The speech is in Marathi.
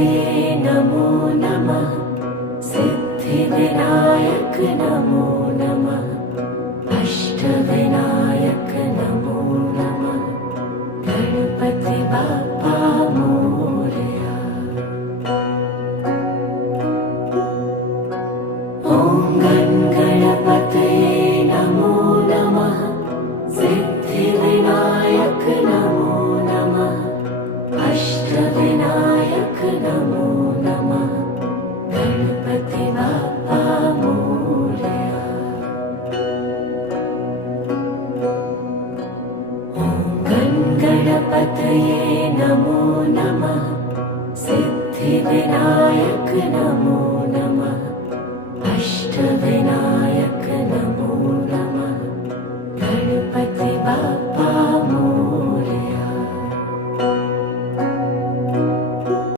गणपतये नमो नमः। सिद्धिविनायक नमो नमः। अष्टविनायक नमो नमः। गणपति बाप्पा मोरया। ॐ गणपतये नमो नमः। सिद्धिविनायक नमो नमः। अष्टविनायक नमो नमः। गणपति बाप्पा मोरया। ॐ गणपतये नमो नमः। सिद्धिविनायक नमो नमः। अष्टविनायक